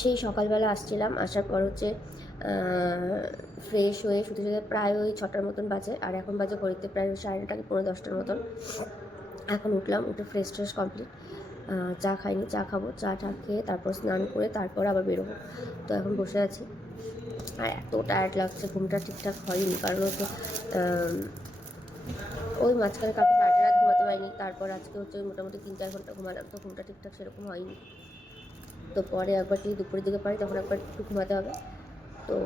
সেই সকালবেলা আসছিলাম, আসার পর হচ্ছে ফ্রেশ হয়ে শুতে শুতে প্রায় ওই 6টার মতন বাজে, আর এখন বাজে ঘড়িতে প্রায় 9:30 কি 10:45 মতন। এখন উঠলাম, উঠে ফ্রেশ ট্রেশ কমপ্লিট। চা খাইনি, চা খাবো, চা খেয়ে তারপর স্নান করে তারপর আবার বেরোবো। তো এখন বসে আছি, আর এত টায়ার্ড লাগছে, ঘুমটা ঠিকঠাক হয়নি, কারণ হচ্ছে ওই মাঝখানে কালকে সারাটা রাত ঘুমাতে পারিনি, তারপর আজকে হচ্ছে ওই মোটামুটি 3-4 ঘন্টা ঘুমালাম, তো ঘুমটা ঠিকঠাক সেরকম হয়নি। তো পরে একবার যদি দুপুরের দিকে পারি তখন একবার একটু ঘুমাতে হবে। তো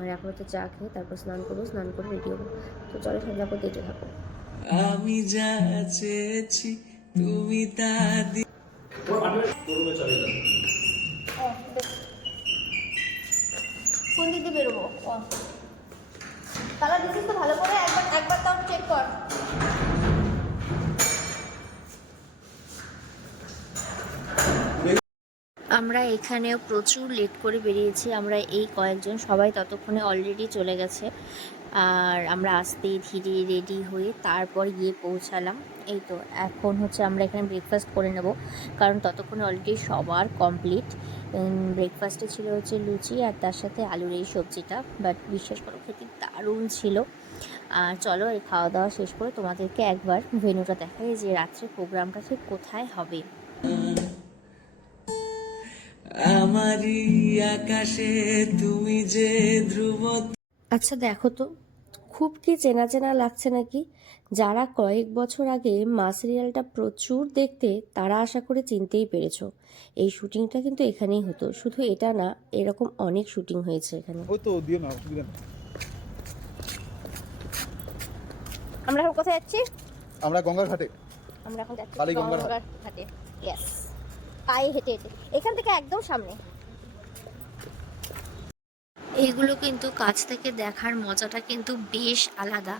আর এখন হচ্ছে চা খেয়ে তারপর স্নান করবো, স্নান করে রেডি হবো। তো চলো সন্ধ্যাপর দেখতে থাকো। আমি যা চেয়েছি তুমি তা কোন দিক দিয়ে বেরোবো? তালা দিছিস তো ভালো করে, একবার একবার তাও চেক কর। আমরা এখানেও প্রচুর লেট করে বেরিয়েছি, আমরা এই কয়েকজন, সবাই ততক্ষণে অলরেডি চলে গেছে। আর আমরা আস্তে ধীরে রেডি হয়ে তারপর গিয়ে পৌঁছালাম। এই তো এখন হচ্ছে আমরা এখানে ব্রেকফাস্ট করে নেব, কারণ ততক্ষণে অলরেডি সবার কমপ্লিট। ব্রেকফাস্টে ছিল হচ্ছে লুচি আর তার সাথে আলুর এই সবজিটা, বাট বিশ্বাস করো খেতে দারুণ ছিল। আর চলো এই খাওয়া দাওয়া শেষ করে তোমাদেরকে একবার ভেন্যুটা দেখাই, যে রাত্রে প্রোগ্রামটা ঠিক কোথায় হবে। আমারই আকাশে তুমি যে ধ্রুব। আচ্ছা দেখো তো, খুব কি চেনা চেনা লাগছে নাকি? যারা কয়েক বছর আগে মা সিরিয়ালটা প্রচুর দেখতে, তারা আশা করে চিনতেই পেরেছো। এই শুটিংটা কিন্তু এখানেই হতো, শুধু এটা না, এরকম অনেক শুটিং হয়েছে এখানে। ওই তো দিও না, অসুবিধা না। আমরা এখন কোথায় যাচ্ছি? আমরা গঙ্গার ঘাটে। আমরা এখন যাচ্ছি কালী গঙ্গার ঘাটে। ইয়েস, পায়ে হেঁটে হেঁটে এখান থেকে একদম সামনে। এইগুলো কিন্তু কাছ থেকে দেখার মজাটা কিন্তু বেশ আলাদা।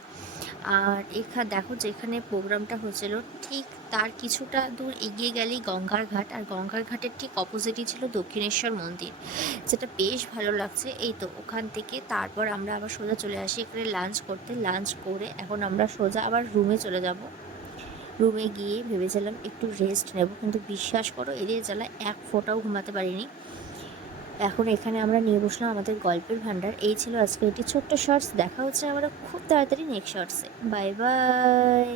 আর এখানে দেখো, যেখানে প্রোগ্রামটা হয়েছিল ঠিক তার কিছুটা দূর এগিয়ে গেলেই গঙ্গার ঘাট, আর গঙ্গার ঘাটের ঠিক অপোজিটই ছিল দক্ষিণেশ্বর মন্দির, যেটা বেশ ভালো লাগছে। এই তো ওখান থেকে তারপর আমরা আবার সোজা চলে আসি এখানে লাঞ্চ করতে। লাঞ্চ করে এখন আমরা সোজা আবার রুমে চলে যাব। রুমে গিয়ে ভেবেছিলাম একটু রেস্ট নেব, কিন্তু বিশ্বাস করো এদের জ্বালা এক ফোঁটাও ঘুমাতে পারিনি। এখন এখানে আমরা নিয়ে বসলাম আমাদের গল্পের ভান্ডার। এই ছিল আজকে একটি ছোট্ট শর্টস। দেখা হচ্ছে আমরা খুব তাড়াতাড়ি নেক্সট শর্টসে। Bye bye.